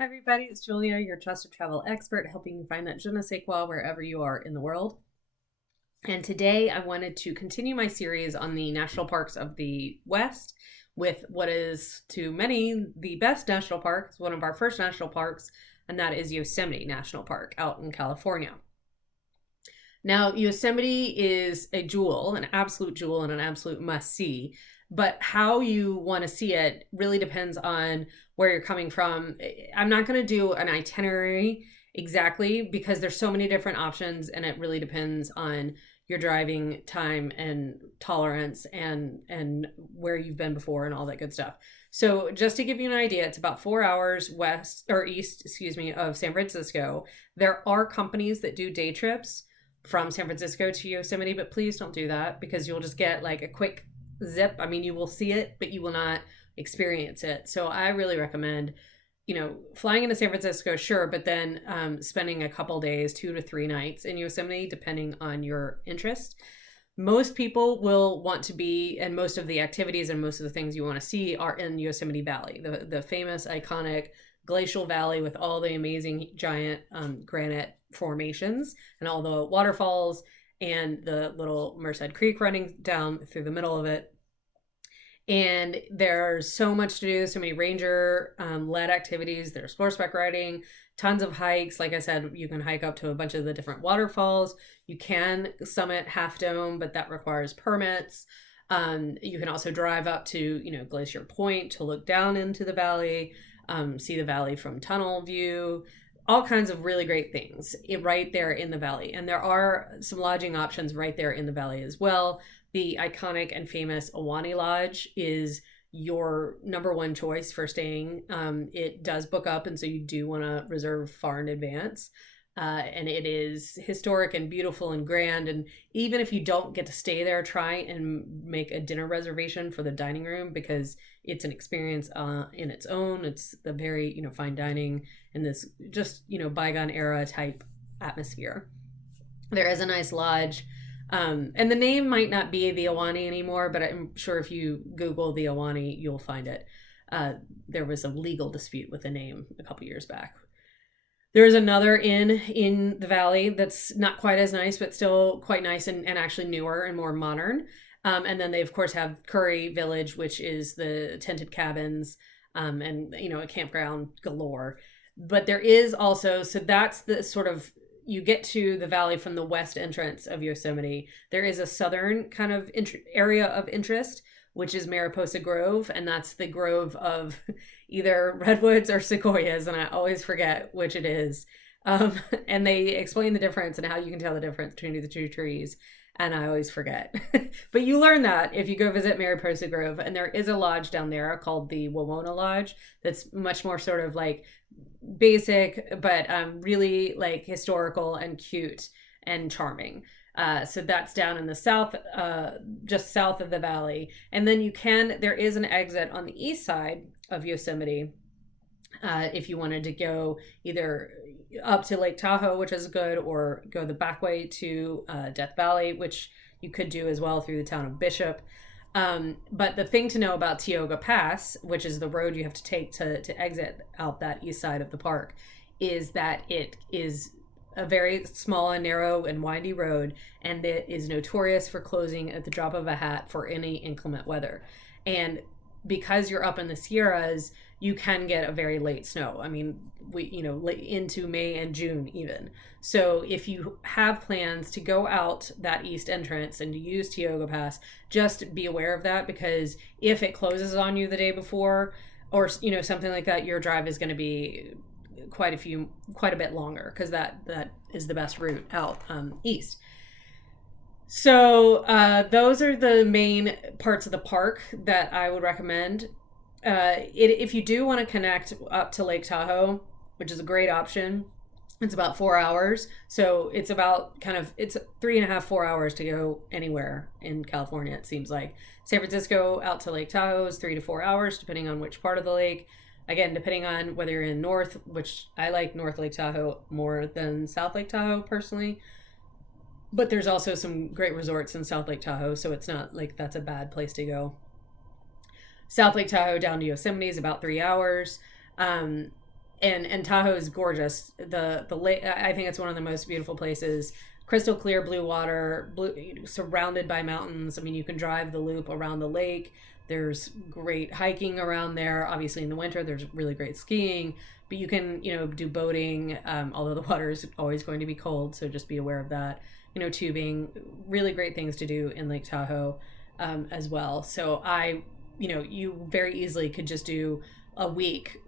Hi, everybody. It's Julia, your trusted travel expert, helping you find that je ne sais quoi wherever you are in the world. And today I wanted to continue my series on the national parks of the West with what is to many the best national park. It's one of our first national parks, and that is Yosemite National Park out in California. Now, Yosemite is a jewel, an absolute jewel, and an absolute must see. But how you want to see it really depends on where you're coming from. I'm not going to do an itinerary exactly because there's so many different options, and it really depends on your driving time and tolerance and where you've been before and all that good stuff. So just to give you an idea, it's about 4 hours west or east, excuse me, of San Francisco. There are companies that do day trips from San Francisco to Yosemite, but please don't do that because you'll just get like a quick zip. I mean, you will see it, but you will not experience it. So I really recommend, flying into San Francisco, sure, but then spending a couple days, 2 to 3 nights in Yosemite, depending on your interest. Most people will want to be, and most of the activities and most of the things you want to see are in Yosemite Valley, the famous, iconic glacial valley with all the amazing giant granite formations and all the waterfalls and the little Merced Creek running down through the middle of it. And there's so much to do, so many ranger led activities. There's horseback riding, tons of hikes. Like I said, you can hike up to a bunch of the different waterfalls. You can summit Half Dome, but that requires permits. You can also drive up to, Glacier Point to look down into the valley, see the valley from tunnel view, all kinds of really great things right there in the valley. And there are some lodging options right there in the valley as well. The iconic and famous Ahwahnee Lodge is your number one choice for staying. It does book up, and so you do want to reserve far in advance. And it is historic and beautiful and grand. And even if you don't get to stay there, try and make a dinner reservation for the dining room because it's an experience in its own. It's the very, fine dining in this just, bygone era type atmosphere. There is a nice lodge. And the name might not be the Ahwahnee anymore, but I'm sure if you Google the Ahwahnee, you'll find it. There was a legal dispute with the name a couple years back. There is another inn in the valley that's not quite as nice, but still quite nice and actually newer and more modern. And then they, of course, have Curry Village, which is the tented cabins and, a campground galore. But there is also, so that's the sort of, you get to the valley from the west entrance of Yosemite. There is a southern kind of area of interest, which is Mariposa Grove, and that's the grove of either redwoods or sequoias, and I always forget which it is. And they explain the difference and how you can tell the difference between the two trees, and I always forget. But you learn that if you go visit Mariposa Grove, and there is a lodge down there called the Wawona Lodge that's much more sort of like basic, but really like historical and cute and charming. So that's down in the south, just south of the valley. And then there is an exit on the east side of Yosemite if you wanted to go either up to Lake Tahoe, which is good, or go the back way to Death Valley, which you could do as well through the town of Bishop. But the thing to know about Tioga Pass, which is the road you have to take to exit out that east side of the park, is that it is a very small and narrow and windy road, and it is notorious for closing at the drop of a hat for any inclement weather. And because you're up in the Sierras, you can get a very late snow. I mean, late into May and June even. So if you have plans to go out that east entrance and to use Tioga Pass, just be aware of that, because if it closes on you the day before or, something like that, your drive is going to be quite a bit longer, because that is the best route out east. So those are the main parts of the park that I would recommend. If you do want to connect up to Lake Tahoe, which is a great option, it's about 4 hours. So it's about it's 3.5, 4 hours to go anywhere in California, it seems like. San Francisco out to Lake Tahoe is 3 to 4 hours, depending on which part of the lake. Again, depending on whether you're in North, which I like North Lake Tahoe more than South Lake Tahoe personally. But there's also some great resorts in South Lake Tahoe, so it's not like that's a bad place to go. South Lake Tahoe down to Yosemite is about 3 hours. And Tahoe is gorgeous. The lake, I think it's one of the most beautiful places. Crystal clear blue water, surrounded by mountains. I mean, you can drive the loop around the lake. There's great hiking around there. Obviously, in the winter, there's really great skiing. But you can, do boating, although the water is always going to be cold, so just be aware of that. Tubing, really great things to do in Lake Tahoe as well. So you very easily could just do a week,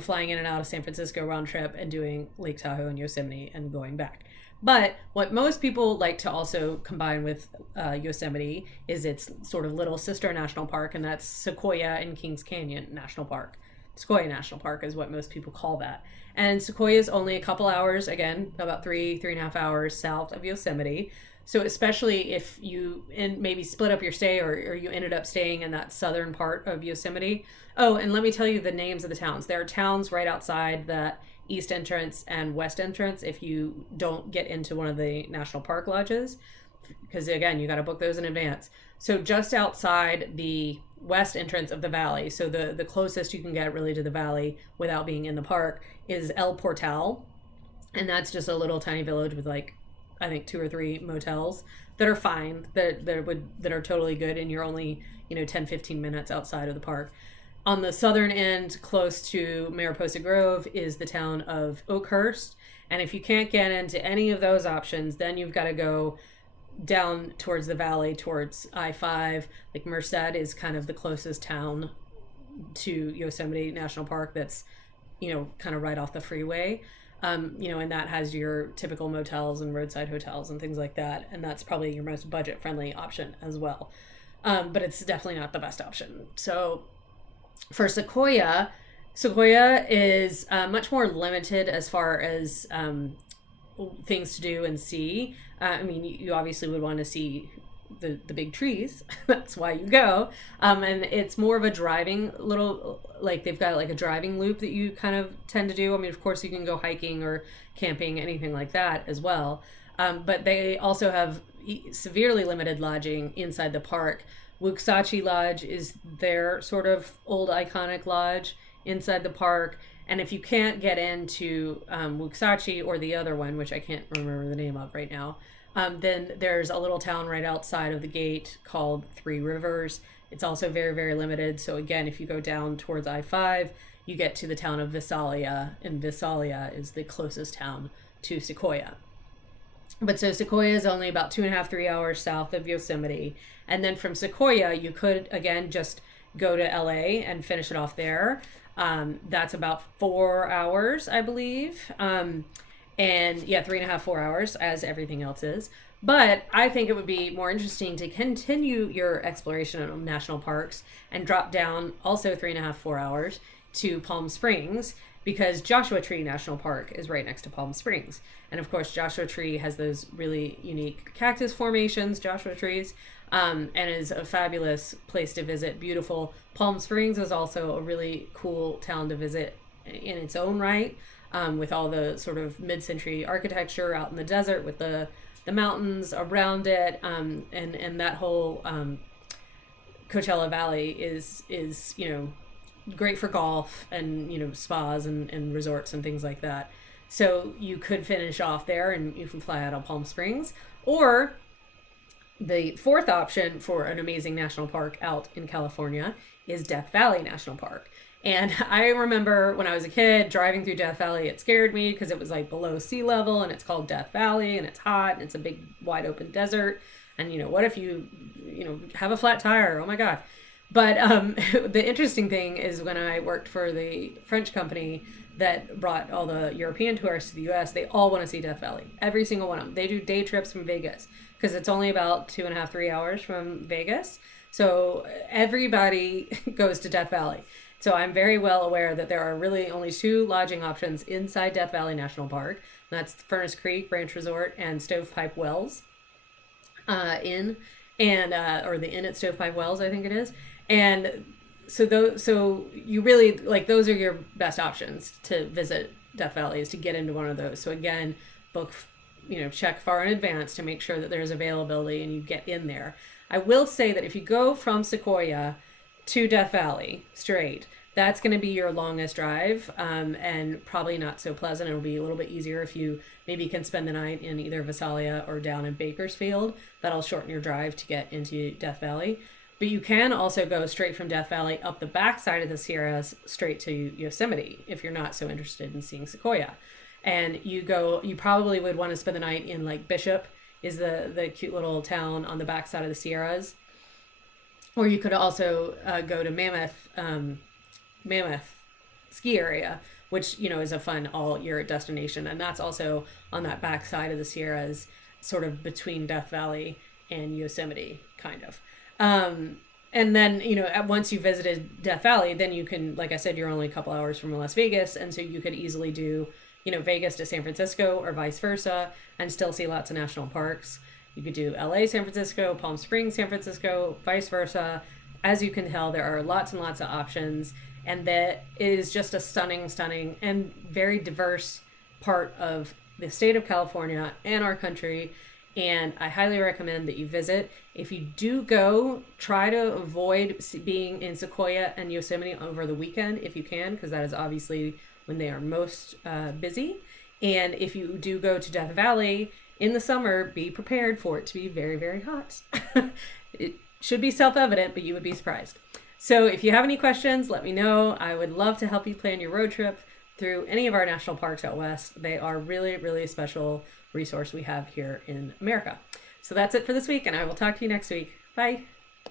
flying in and out of San Francisco round trip and doing Lake Tahoe and Yosemite and going back. But what most people like to also combine with Yosemite is its sort of little sister national park, and that's Sequoia and Kings Canyon National Park. Sequoia National Park is what most people call that. And Sequoia is only a couple hours, again, about 3.5 hours south of Yosemite. So especially if you maybe split up your stay or you ended up staying in that southern part of Yosemite. Oh, and let me tell you the names of the towns. There are towns right outside that east entrance and west entrance if you don't get into one of the national park lodges, because again, you got to book those in advance. So just outside the west entrance of the valley, so the closest you can get really to the valley without being in the park, is El Portal, and that's just a little tiny village with I think 2 or 3 motels that are fine, that are totally good, and you're only 10-15 minutes outside of the park. On the southern end, close to Mariposa Grove, is the town of Oakhurst. And if you can't get into any of those options, then you've got to go down towards the valley, towards I-5. Like Merced is kind of the closest town to Yosemite National Park that's, kind of right off the freeway. And that has your typical motels and roadside hotels and things like that. And that's probably your most budget-friendly option as well. But it's definitely not the best option. So for Sequoia is much more limited as far as things to do and see. I mean, you obviously would want to see the big trees. That's why you go. And it's more of a driving they've got a driving loop that you kind of tend to do. I mean, of course, you can go hiking or camping, anything like that as well. But they also have severely limited lodging inside the park. Wuxachi Lodge is their sort of old iconic lodge inside the park. And if you can't get into Wuxachi or the other one, which I can't remember the name of right now, then there's a little town right outside of the gate called Three Rivers. It's also very, very limited. So again, if you go down towards I-5, you get to the town of Visalia, and Visalia is the closest town to Sequoia. But so Sequoia is only about 2.5-3 hours south of Yosemite. And then from Sequoia, you could, again, just go to LA and finish it off there. That's about 4 hours, I believe. And yeah, 3.5-4 hours, as everything else is. But I think it would be more interesting to continue your exploration of national parks and drop down also 3.5-4 hours to Palm Springs, because Joshua Tree National Park is right next to Palm Springs. And of course, Joshua Tree has those really unique cactus formations, Joshua trees, and is a fabulous place to visit. Beautiful. Palm Springs is also a really cool town to visit in its own right, with all the sort of mid-century architecture out in the desert with the mountains around it, and that whole Coachella Valley is great for golf and spas and resorts and things like that. So you could finish off there and you can fly out of Palm Springs. Or the fourth option for an amazing national park out in California is Death Valley National Park. And I remember when I was a kid driving through Death Valley, it scared me because it was below sea level, and it's called Death Valley, and it's hot, and it's a big wide open desert. And what if you have a flat tire? Oh my God. But the interesting thing is, when I worked for the French company that brought all the European tourists to the US, they all want to see Death Valley. Every single one of them. They do day trips from Vegas because it's only about 2.5-3 hours from Vegas. So everybody goes to Death Valley. So I'm very well aware that there are really only 2 lodging options inside Death Valley National Park. That's Furnace Creek Ranch Resort and Stovepipe Wells Inn, and or the Inn at Stovepipe Wells, I think it is. And so you really, those are your best options to visit Death Valley, is to get into one of those. So again, book, check far in advance to make sure that there's availability and you get in there. I will say that if you go from Sequoia to Death Valley straight, that's going to be your longest drive, and probably not so pleasant. It'll be a little bit easier if you maybe can spend the night in either Visalia or down in Bakersfield. That'll shorten your drive to get into Death Valley. But you can also go straight from Death Valley up the backside of the Sierras straight to Yosemite if you're not so interested in seeing Sequoia. And you probably would want to spend the night in like Bishop, is the cute little town on the backside of the Sierras. Or you could also go to Mammoth ski area, which, you know, is a fun all year destination. And that's also on that backside of the Sierras, sort of between Death Valley and Yosemite, kind of. And then, you know, once you visited Death Valley, then you can, like I said, you're only a couple hours from Las Vegas. And so you could easily do, you know, Vegas to San Francisco or vice versa and still see lots of national parks. You could do LA, San Francisco, Palm Springs, San Francisco, vice versa. As you can tell, there are lots and lots of options. And that is just a stunning, stunning, and very diverse part of the state of California and our country. And I highly recommend that you visit. If you do go, try to avoid being in Sequoia and Yosemite over the weekend if you can, because that is obviously when they are most busy. And if you do go to Death Valley in the summer, be prepared for it to be very, very hot. It should be self-evident, but you would be surprised. So if you have any questions, let me know. I would love to help you plan your road trip through any of our national parks out west. They are really, really a special resource we have here in America. So that's it for this week, and I will talk to you next week. Bye.